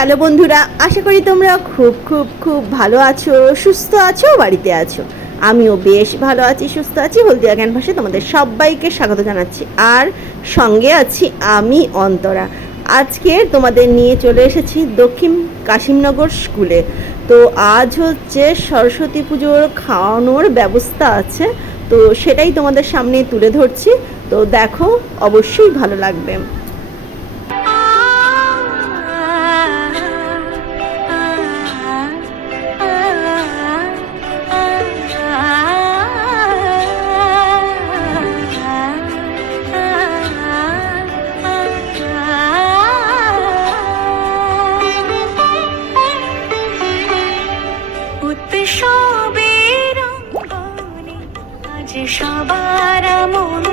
Hello বন্ধুরা, আশা করি তোমরা খুব খুব খুব ভালো আছো, সুস্থ আছো, বাড়িতে আছো। আমিও বেশ ভালো আছি, সুস্থ আছি। হলদিয়া জ্ঞান ভাষায় তোমাদের সবাইকে স্বাগত জানাচ্ছি। আর সঙ্গে আছি আমি, অন্তরা। আজকে তোমাদের নিয়ে চলে এসেছি দক্ষিণ কাশিমনগর স্কুলে। তো আজ হচ্ছে সরস্বতী পুজোর খাওয়ানোর ব্যবস্থা আছে। তো সেটাই তোমাদের সামনে তুলে ধরছি। তো দেখো, অবশ্যই ভালো লাগবে। অঙ্গনে আজ সবার মন্ত্র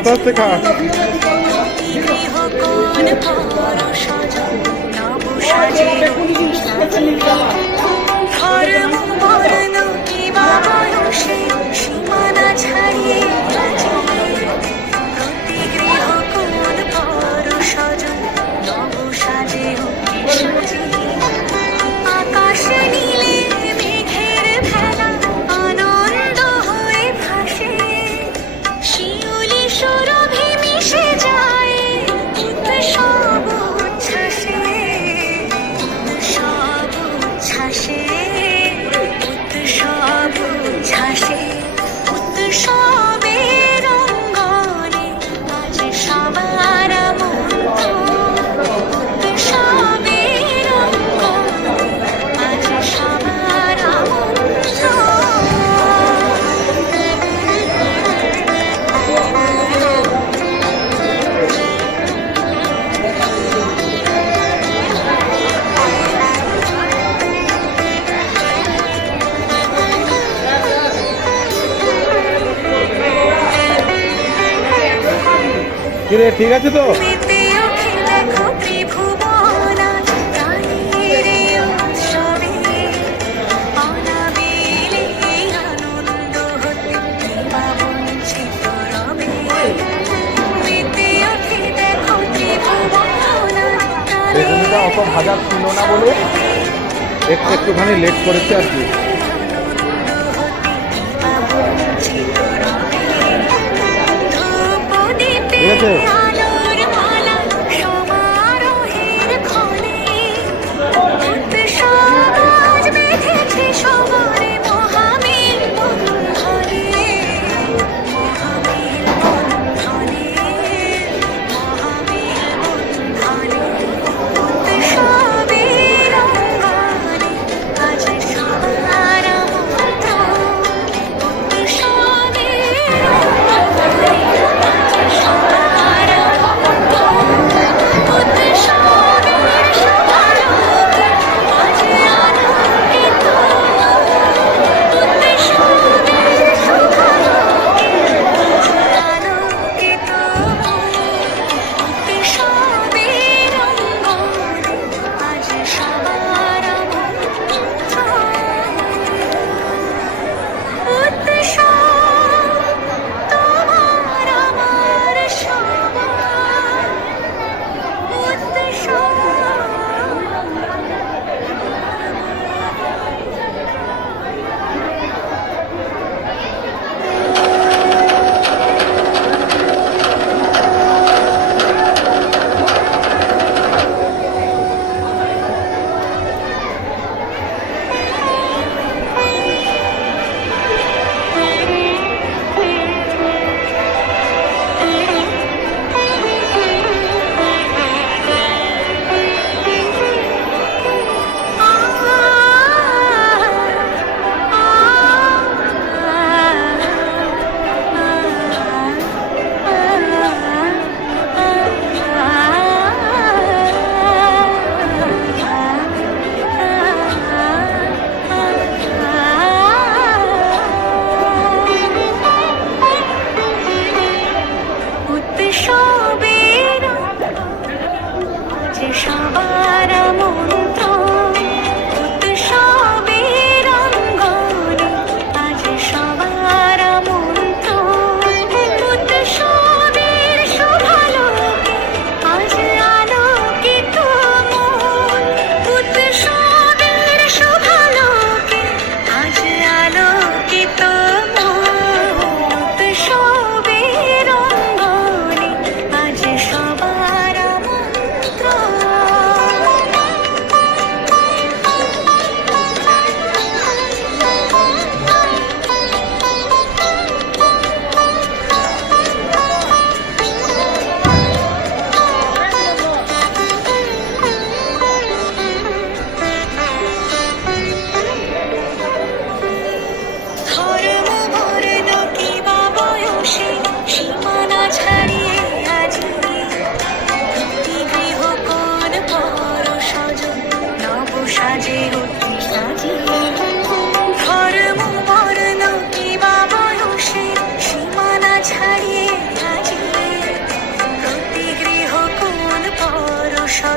আস্তে আস্তে খা ছাড়িয়ে কিরে ঠিক আছে তো? বেগুনিটা অত ভাজা ছিল না বলে একটু একটুখানি লেট করেছে আর কি। 对。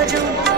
Legend.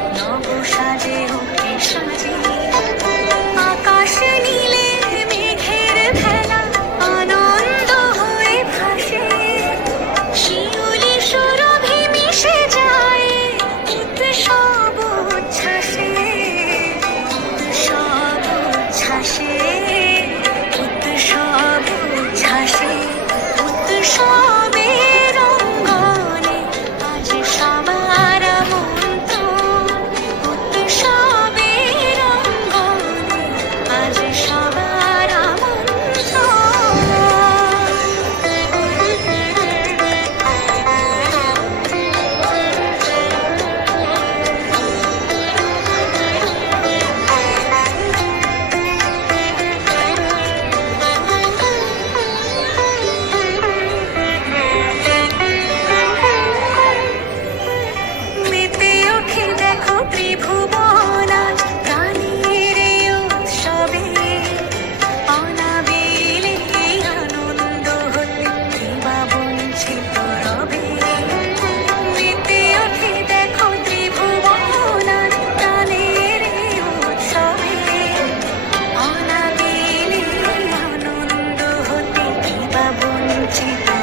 记得。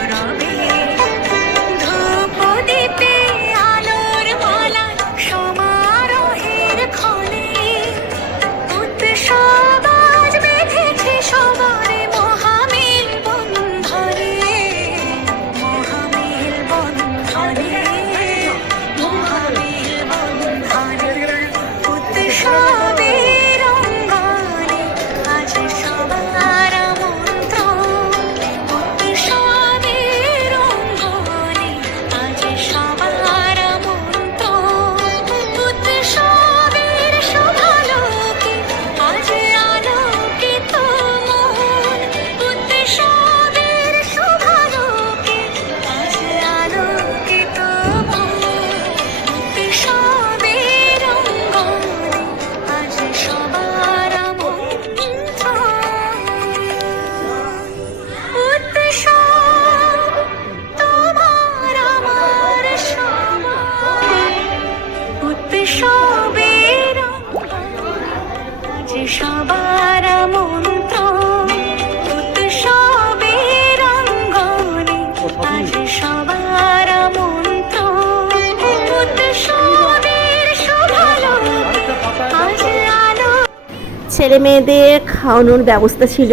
ছেলে মেয়েদের খাওয়ানোর ব্যবস্থা ছিল।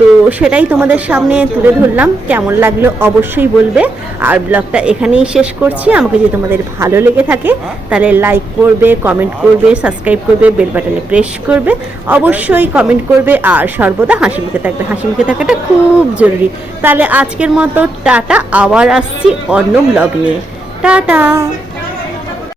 তো সেটাই তোমাদের সামনে তুলে ধরলাম। কেমন লাগল অবশ্যই বলবে। আর ব্লগটা এখানেই শেষ করছি। আমাকে যদি তোমাদের ভালো লেগে থাকে, তাহলে লাইক করবে কমেন্ট করবে সাবস্ক্রাইব করবে বেল বাটনে প্রেস করবে। অবশ্যই কমেন্ট করবে আর সর্বদা হাসি মুখে থাকবে। হাসি মুখে থাকাটা খুব জরুরি। তাহলে আজকের মতো টাটা। আবার আসছি অন্য ব্লগ নিয়ে। টাটা!